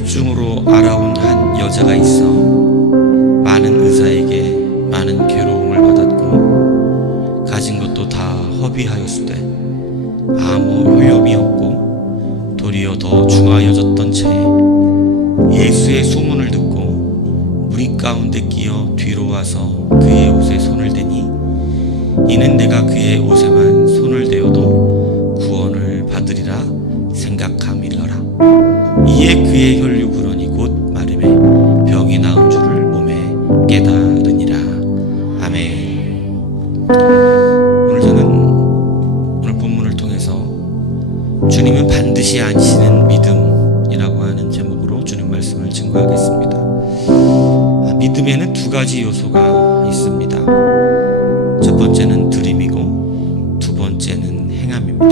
혈루증으로 알아온 한 여자가 있어 많은 의사에게 많은 괴로움을 받았고 가진 것도 다 허비하였으되 아무 효용이 없고 도리어 더 중하여졌던 채에 예수의 소문을 듣고 무리 가운데 끼어 뒤로 와서 그의 옷에 손을 대니 이는 내가 그의 옷에만 손을 대어도 구원을 받으리라 생각함이러라. 이에 그의 혈류 근원이 곧 마름에 병이 나은 줄을 몸에 깨달으니라. 아멘. 오늘 저는 오늘 본문을 통해서 주님은 반드시 아시는 믿음이라고 하는 제목으로 주님 말씀을 증거하겠습니다. 믿음에는 두 가지 요소가 있습니다. 첫 번째는 드림이고 두 번째는 행함입니다.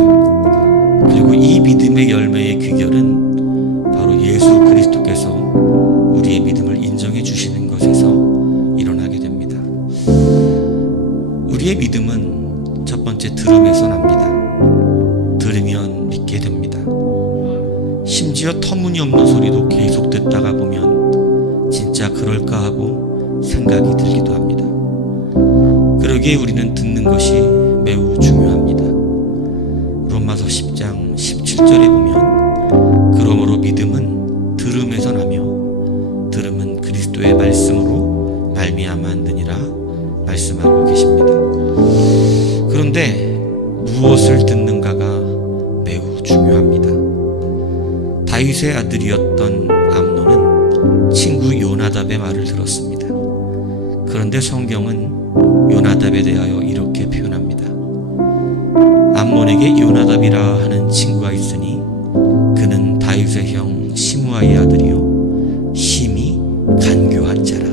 그리고 이 믿음의 열매의 귀결은 바로 예수 그리스도께서 우리의 믿음을 인정해 주시는 것에서 일어나게 됩니다. 우리의 믿음은 첫 번째 들음에서 납니다. 들으면 믿게 됩니다. 심지어 터무니없는 소리도 계속 듣다가 보면 진짜 그럴까 하고 생각이 들기도 합니다. 그러기에 우리는 듣는 것이 매우 중요합니다. 로마서 10장 17절에 보면 그러므로 믿음은 들음에서 나며 들음은 그리스도의 말씀으로 말미암았느니라 말씀하고 계십니다. 그런데 무엇을 듣는가가 매우 중요합니다. 다윗의 아들이었던 암논은 친구 요나답의 말을 들었습니다. 그런데 성경은 요나답에 대하여 이렇게 표현합니다. 암논에게 요나답이라 하는 친구가 있으니 그는 다윗의 형 시므아의 아들이요 심히 간교한 자라.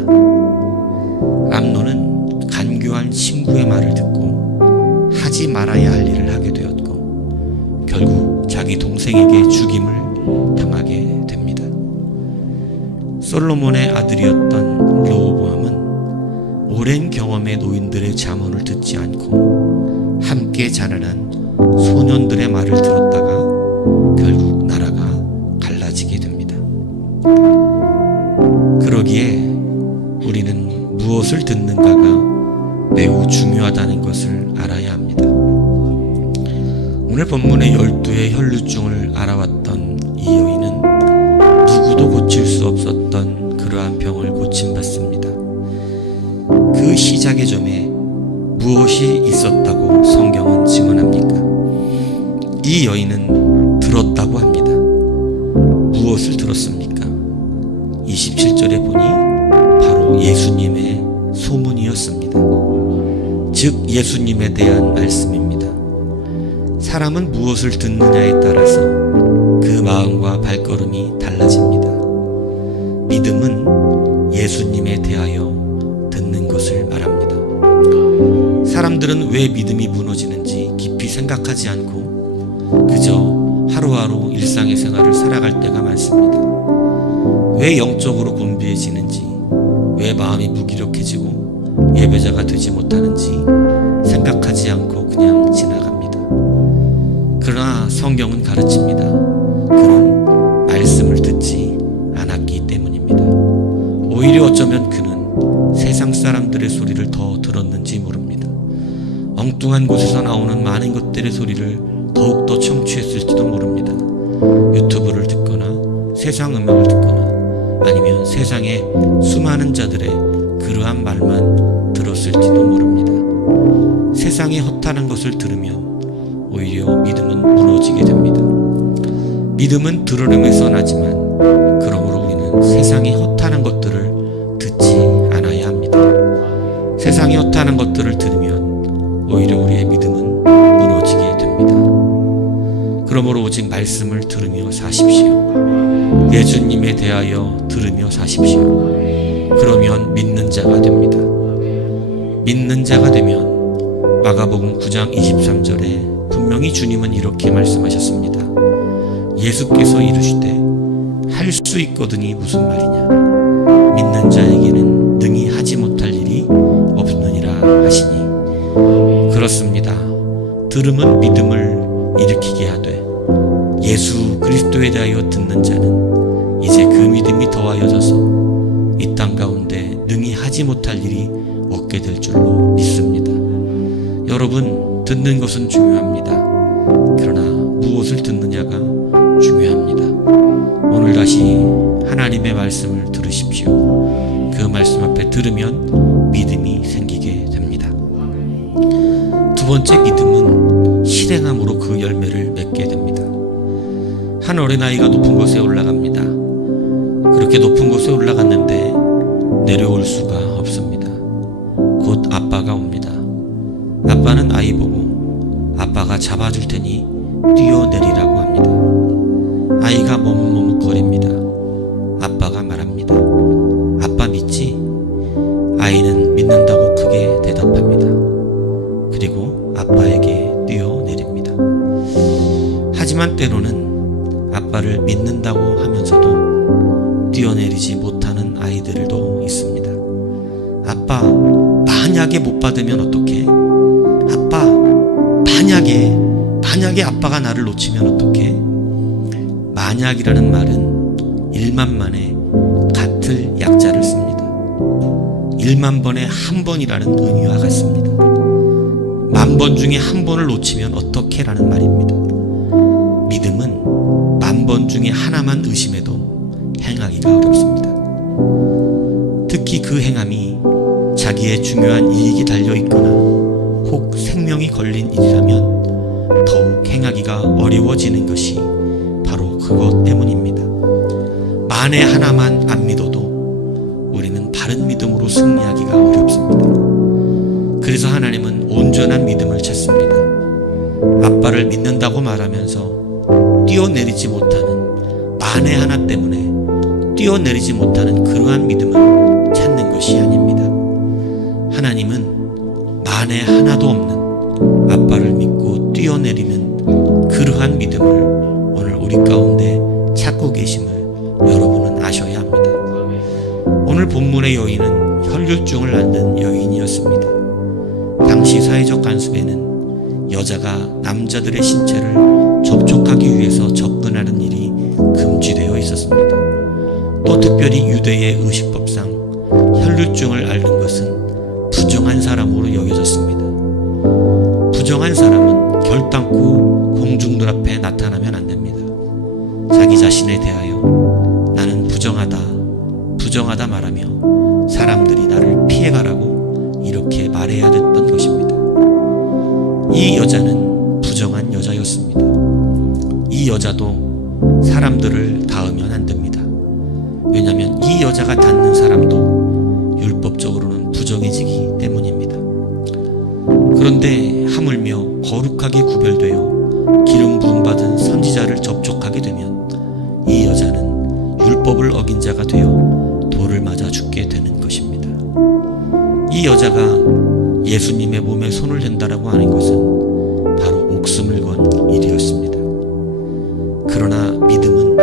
암논은 간교한 친구의 말을 듣고 하지 말아야 할 일을 하게 되었고 결국 자기 동생에게 죽임을 당하게 됩니다. 솔로몬의 아들이었던 르호보암은 오랜 경험의 노인들의 잠언을 듣지 않고 함께 자라난 소년들의 말을 들었다가 결국 나라가 갈라지게 됩니다. 그러기에 우리는 무엇을 듣는가가 매우 중요하다는 것을 알아야 합니다. 오늘 본문의 12의 혈루증을 알아왔던 이 여인은 누구도 고칠 수 없었던 그러한 병을 고침받습니다. 그 시작의 점에 무엇이 있었다고 성경은 증언합니까? 이 여인은 들었다고 합니다. 무엇을 들었습니까? 27절에 보니 바로 예수님의 소문이었습니다. 즉 예수님에 대한 말씀입니다. 사람은 무엇을 듣느냐에 따라서 그 마음과 발걸음이 달라집니다. 믿음은 예수님에 대하여 듣는 것을 말합니다. 사람들은 왜 믿음이 무너지는지 깊이 생각하지 않고 그저 하루하루 일상의 생활을 살아갈 때가 많습니다. 왜 영적으로 곤비해지는지, 왜 마음이 무기력해지고 예배자가 되지 못하는지 생각하지 않고 그냥 지나갑니다. 그러나 성경은 가르칩니다. 그는 말씀을 듣지 않았기 때문입니다. 오히려 어쩌면 그는 세상 사람들의 소리를 더 들었는지 모릅니다. 엉뚱한 곳에서 나오는 많은 것들의 소리를 더욱더 청취했을지도 모릅니다. 유튜브를 듣거나 세상 음악을 듣거나 아니면 세상의 수많은 자들의 그러한 말만 들었을지도 모릅니다. 세상의 허탄한 것을 들으면 오히려 믿음은 무너지게 됩니다. 믿음은 들으름에서 나지만 그러므로 우리는 세상의 허탄한 것들을 듣지 않아야 합니다. 세상의 허탄한 것들을 들으면 오히려 우리의 믿음은 무너지게 됩니다. 그러므로 오직 말씀을 들으며 사십시오. 예수님에 대하여 들으며 사십시오. 그러면 믿는 자가 됩니다. 믿는 자가 되면 마가복음 9장 23절에 분명히 주님은 이렇게 말씀하셨습니다. 예수께서 이르시되 할 수 있거든이 무슨 말이냐. 믿는 자에게는 능히 하지 못할 일이 없느니라 하시니. 그렇습니다. 들음은 믿음을 일으키게 하되 예수 그리스도에 대하여 듣는 자는 이제 그 더하여져서 이 땅 가운데 능히 하지 못할 일이 없게 될 줄로 믿습니다. 여러분, 듣는 것은 중요합니다. 그러나 무엇을 듣느냐가 중요합니다. 오늘 다시 하나님의 말씀을 들으십시오. 그 말씀 앞에 들으면 믿음이 생기게 됩니다. 두 번째, 믿음은 실행함으로 그 열매를 맺게 됩니다. 한 어린아이가 높은 곳에 올라갑니다. 그렇게 높은 곳에 올라갔는데 내려올 수가 없습니다. 곧 아빠가 옵니다. 아빠는 아이 보고 아빠가 잡아줄 테니 뛰어내리라고 합니다. 아이가 머뭇머뭇거립니다. 아빠가 말합니다. 아빠 믿지? 아이는 믿는다고 크게 대답합니다. 그리고 아빠에게 뛰어내립니다. 하지만 때로는 아빠를 믿는다고 하면서도 뛰어내리지 못하는 아이들도 있습니다. 아빠, 만약에 못 받으면 어떡해? 아빠, 만약에 아빠가 나를 놓치면 어떡해? 만약이라는 말은 1만 만에 같을 약자를 씁니다. 1만 번에 한 번이라는 의미와 같습니다. 10,000번 중에 한 번을 놓치면 어떡해? 라는 말입니다. 믿음은 10,000번 중에 하나만 의심해도 행하기가 어렵습니다. 특히 그 행함이 자기의 중요한 이익이 달려있거나 혹 생명이 걸린 일이라면 더욱 행하기가 어려워지는 것이 바로 그것 때문입니다. 만에 하나만 안 믿어도 우리는 바른 믿음으로 승리하기가 어렵습니다. 그래서 하나님은 온전한 믿음을 찾습니다. 아빠를 믿는다고 말하면서 뛰어내리지 못하는 만에 하나 때문에 뛰어내리지 못하는 그러한 믿음을 찾는 것이 아닙니다. 하나님은 만에 하나도 없는 아빠를 믿고 뛰어내리는 그러한 믿음을 오늘 우리 가운데 찾고 계심을 여러분은 아셔야 합니다. 오늘 본문의 여인은 혈류증을 앓는 여인이었습니다. 당시 사회적 관습에는 여자가 남자들의 신체를 접촉하기 위해서 접근하는 일이 금지되어 있었습니다. 또 특별히 유대의 의식법상 혈류증을 앓는 것은 부정한 사람으로 여겨졌습니다. 부정한 사람은 결단코 공중들 앞에 나타나면 안 됩니다. 자기 자신에 대하여 나는 부정하다 말하며 사람들이 나를 피해가라고 이렇게 말해야 됐던 것입니다. 이 여자는 부정한 여자였습니다. 이 여자도 사람들을 닿으면 안 됩니다. 왜냐하면 이 여자가 닿는 사람도 율법적으로는 부정해지기 때문입니다. 그런데 하물며 거룩하게 구별되어 기름 부음 받은 선지자를 접촉하게 되면 이 여자는 율법을 어긴 자가 되어 돌을 맞아 죽게 되는 것입니다. 이 여자가 예수님의 몸에 손을 댄다라고 하는 것은 바로 목숨을 건 일이었습니다. 그러나 믿음은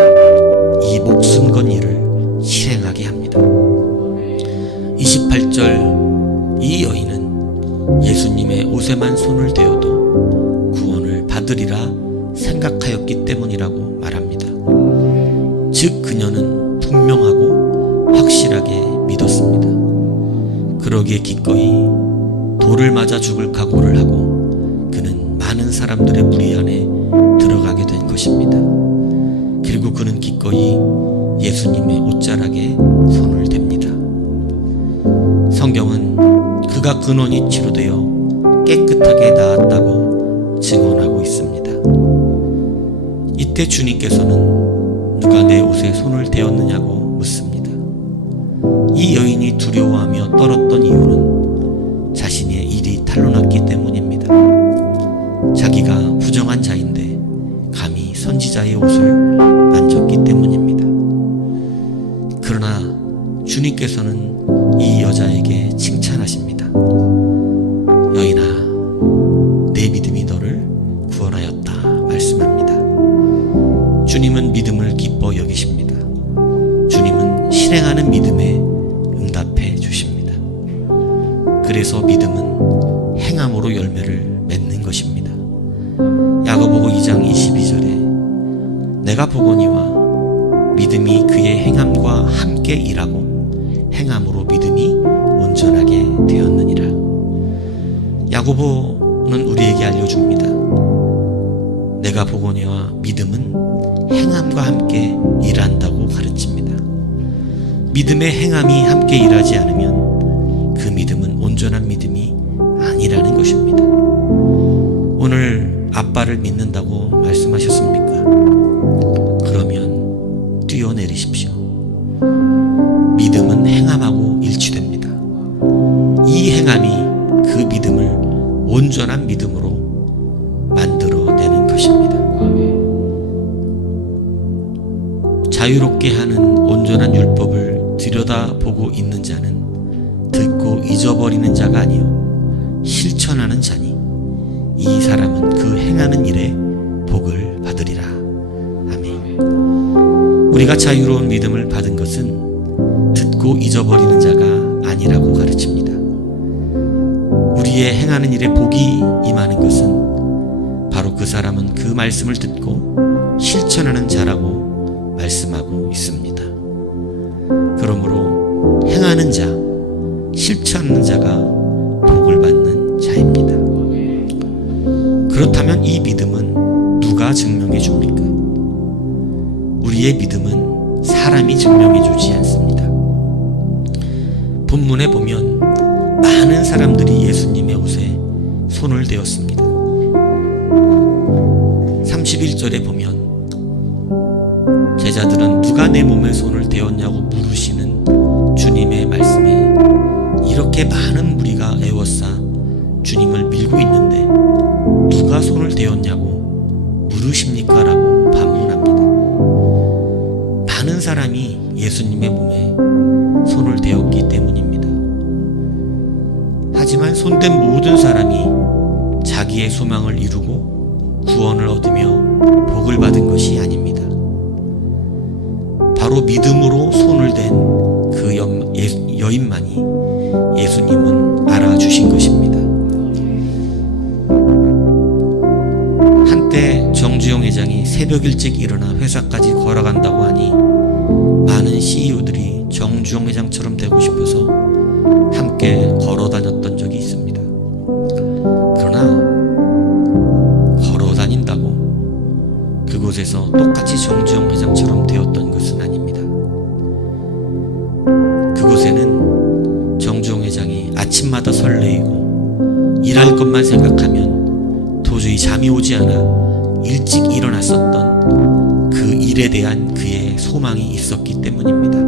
이 목숨 건 일을 실행하게 합니다. 28절, 이 여인은 예수님의 옷에만 손을 대어도 구원을 받으리라 생각하였기 때문이라고 말합니다. 즉 그녀는 분명하고 확실하게 믿었습니다. 그러기에 기꺼이 돌을 맞아 죽을 각오를 하고 그는 많은 사람들의 무리 안에 들어가게 된 것입니다. 그리고 그는 기꺼이 예수님의 옷자락에 손을 댑니다. 성경은 그가 근원이 치료되어 깨끗하게 나았다고 증언하고 있습니다. 이때 주님께서는 누가 내 옷에 손을 대었느냐고 묻습니다. 이 여인이 두려워하며 떨었던 이유는 자신의 일이 탄로났기 때문입니다. 자기가 부정한 자인데 감히 선지자의 옷을 만졌기 때문입니다. 그러나 주님께서는 이 여자에게 칭찬하십니다. 여인아, 내 믿음이 너를 구원하였다 말씀합니다. 주님은 믿음을 기뻐 여기십니다. 주님은 실행하는 믿음에 응답해 주십니다. 그래서 믿음은 행함으로 열매를 맺는 것입니다. 야고보서 2장 22절에 내가 보거니와 믿음이 그의 행함과 함께 일하고 행함으로 믿음이 온전하게 되었느니라. 야고보는 우리에게 알려줍니다. 내가 보거니와 믿음은 행함과 함께 일한다고 가르칩니다. 믿음의 행함이 함께 일하지 않으면 그 믿음은 온전한 믿음이 아니라는 것입니다. 오늘 아빠를 믿는다고 말씀하셨습니까? 그러면 뛰어내리십시오. 믿음은 행함하고 일치됩니다. 이 행함이 그 믿음을 온전한 믿음으로 만들어내는 것입니다. 자유롭게 하는 온전한 율법을 들여다보고 있는 자는 듣고 잊어버리는 자가 아니요 실천하는 자니 이 사람은 그 행하는 일에 복을 받으리라. 아멘. 우리가 자유로운 믿음을 받은 것은 듣고 잊어버리는 자가 아니라고 가르칩니다. 우리의 행하는 일에 복이 임하는 것은 바로 그 사람은 그 말씀을 듣고 실천하는 자라고 말씀하고 있습니다. 그러므로 행하는 자, 실천하는 자가 복을 받는 자입니다. 그렇다면 이 믿음은 누가 증명해 줍니까? 우리의 믿음은 사람이 증명해 주지 않습니다. 본문에 보면 많은 사람들이 예수님의 옷에 손을 대었습니다. 31절에 보면 제자들은 누가 내 몸에 손을 대었냐고 물으시는 주님의 말씀에 이렇게 많은 무리가 애워싸 주님을 밀고 있는데 누가 손을 대었냐고 물으십니까? 라고 반문합니다. 많은 사람이 예수님의 몸에 손을 대었기 때문입니다. 하지만 손댄 모든 사람이 자기의 소망을 이루고 구원을 얻으며 복을 받은 것이 아닙니다. 바로 믿음으로 손을 댄 그 여인만이 예수님은 알아주신 것입니다. 한때 정주영 회장이 새벽 일찍 일어나 회사까지 걸어간다고 하니 많은 CEO들이 정주영 회장처럼 되고 싶어서 함께 걸어 다녔던 적이 있습니다. 그러나 걸어 다닌다고 그곳에서 똑같이 정주영 회장처럼 되었던 것은 아닙니다. 그곳에는 정주영 회장이 아침마다 설레이고 일할 것만 생각하면 도저히 잠이 오지 않아 일찍 일어났었던 그 일에 대한 그의 소망이 있었기 때문입니다.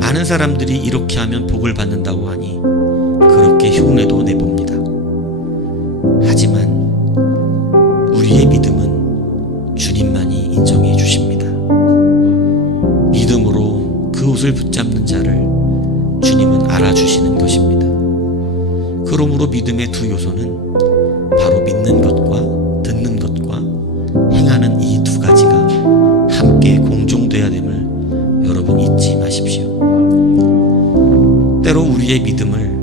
많은 사람들이 이렇게 하면 복을 받는다고 하니 그렇게 흉내도 내봅니다. 하지만 우리의 믿음은 주님만이 인정해 주십니다. 믿음으로 그 옷을 붙잡는 자를 주님은 알아주시는 것입니다. 그러므로 믿음의 두 요소는 바로 믿는 것과 듣는 것과 행하는 이 두 가지가 함께 공존돼야 됨을 여러분 잊지 마십시오. 때로 우리의 믿음을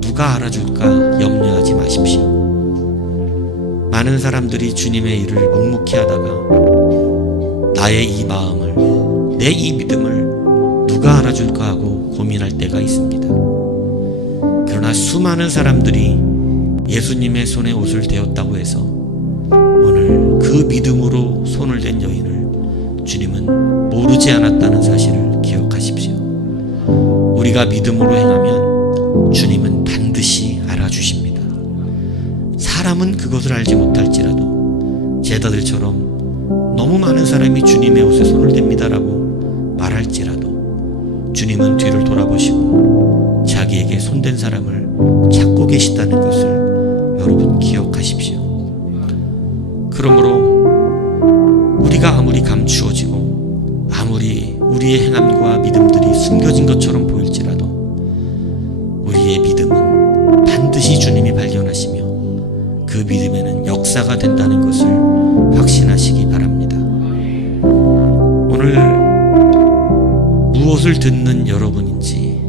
누가 알아줄까 염려하지 마십시오. 많은 사람들이 주님의 일을 묵묵히 하다가 나의 이 마음을, 내 이 믿음을 누가 알아줄까 하고 고민할 때가 있습니다. 그러나 수많은 사람들이 예수님의 손에 옷을 대었다고 해서 오늘 그 믿음으로 손을 댄 여인을 주님은 모르지 않았다는 사실을 기억하십시오. 우리가 믿음으로 행하면 주님은 반드시 알아주십니다. 사람은 그것을 알지 못할지라도 제자들처럼 너무 많은 사람이 주님의 옷에 손을 댑니다라고 말할지라도 주님은 뒤를 돌아보시고 자기에게 손댄 사람을 찾고 계시다는 것을 여러분 기억하십시오. 그러므로 우리가 아무리 감추어지고 아무리 우리의 행함과 믿음들이 숨겨진 것처럼 보일지라도 우리의 믿음은 반드시 주님이 발견하시며 그 믿음에는 역사가 된다는 것을 확신하시기 바랍니다. 오늘 무엇을 듣는 여러분인지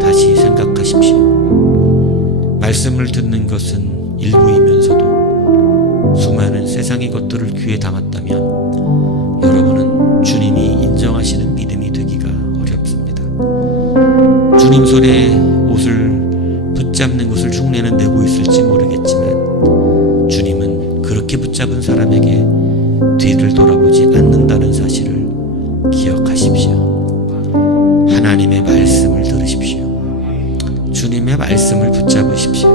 다시 생각하십시오. 말씀을 듣는 것은 일부이면서도 수많은 세상의 것들을 귀에 담았다면 여러분은 주님이 인정하시는 믿음이 되기가 어렵습니다. 주님 손에 옷을 붙잡는 것을 흉내는 내고 있을지 모르겠지만 주님은 그렇게 붙잡은 사람에게 뒤를 돌아보지 않는다는 사실을 기억하십시오. 하나님의 말씀을 들으십시오. 주님의 말씀을 붙잡으십시오.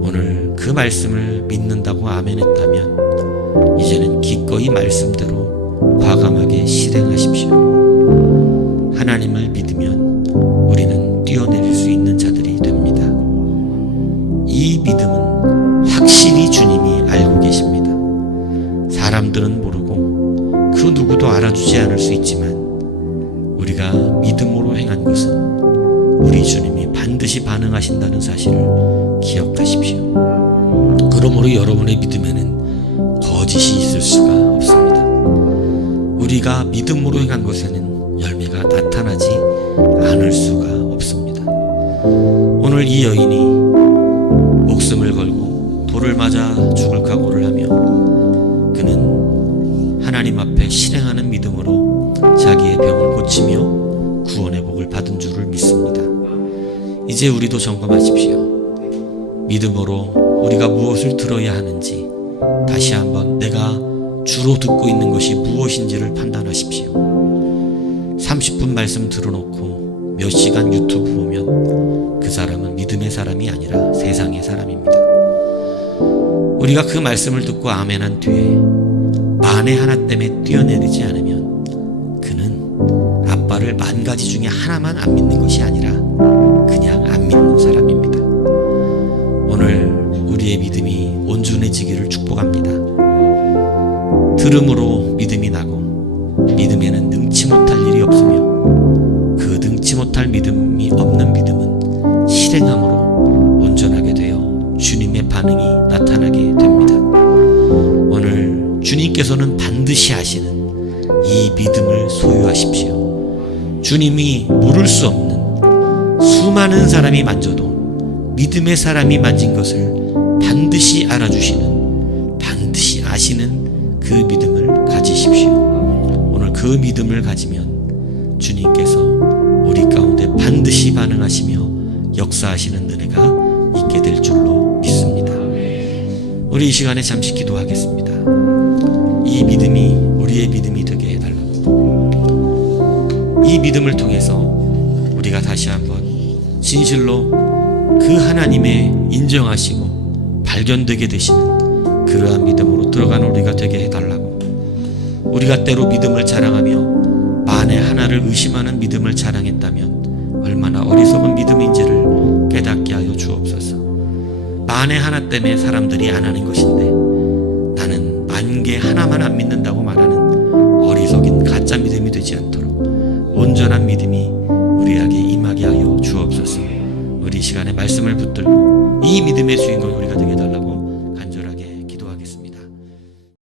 오늘 그 말씀을 믿는다고 아멘했다면 이제는 기꺼이 말씀대로 과감하게 실행하십시오. 하나님을 믿으면 우리는 뛰어내릴 수 있는 자들이 됩니다. 이 믿음은 확실히 주님이 알고 계십니다. 사람들은 모르고 그 누구도 알아주지 않을 수 있지만 우리가 믿음으로 행한 것은 우리 주님이 반드시 반응하신다는 사실을 기억하십시오. 그러므로 여러분의 믿음에는 거짓이 있을 수가 없습니다. 우리가 믿음으로 행한 것에는 열매가 나타나지 않을 수가 없습니다. 오늘 이 여인이 목숨을 걸고 돌을 맞아 죽을 각오를 하며 그는 하나님 앞에 실행하는 믿음으로 자기의 병을 고치며 구원의 복을 받은 줄을 믿습니다. 이제 우리도 점검하십시오. 믿음으로 우리가 무엇을 들어야 하는지 다시 한번 내가 주로 듣고 있는 것이 무엇인지를 판단하십시오. 30분 말씀 들어놓고 몇 시간 유튜브 보면 그 사람은 믿음의 사람이 아니라 세상의 사람입니다. 우리가 그 말씀을 듣고 아멘한 뒤에 만에 하나 때문에 뛰어내리지 않으면 그는 아빠를 만 가지 중에 하나만 안 믿는 것이 아니라 그냥 안 믿는 사람입니다. 오늘 우리의 믿음이 온전해지기를 축복합니다. 들음으로 믿음이 나고 믿음에는 능치 못할 일이 없으며 그 능치 못할 믿음이 없는 믿음은 실행함으로 온전하게 되어 주님의 반응이 나타나게 됩니다. 오늘 주님께서는 반드시 하시는 이 믿음을 소유하십시오. 주님이 물을 수 없는 수많은 사람이 만져도 믿음의 사람이 만진 것을 반드시 알아주시는, 반드시 아시는 그 믿음을 가지십시오. 오늘 그 믿음을 가지면 주님께서 우리 가운데 반드시 반응하시며 역사하시는 은혜가 있게 될 줄로 믿습니다. 우리 이 시간에 잠시 기도하겠습니다. 이 믿음이 우리의 믿음이 되게 해달라고. 이 믿음을 통해서 우리가 다시 한번 진실로 그 하나님의 인정하시고 발견되게 되시는 그러한 믿음으로 들어가는 우리가 되게 해달라고. 우리가 때로 믿음을 자랑하며 만에 하나를 의심하는 믿음을 자랑했다면 얼마나 어리석은 믿음인지를 깨닫게 하여 주옵소서. 만에 하나 때문에 사람들이 안 하는 것인데 나는 만개 하나만 안 믿는다고 말하는 어리석인 가짜 믿음이 되지 않도록 온전한 믿음이 우리에게 임하게 하여 주옵소서. 우리 이 시간에 말씀을 붙들고 이 믿음의 주인공 우리가 되게 해달라고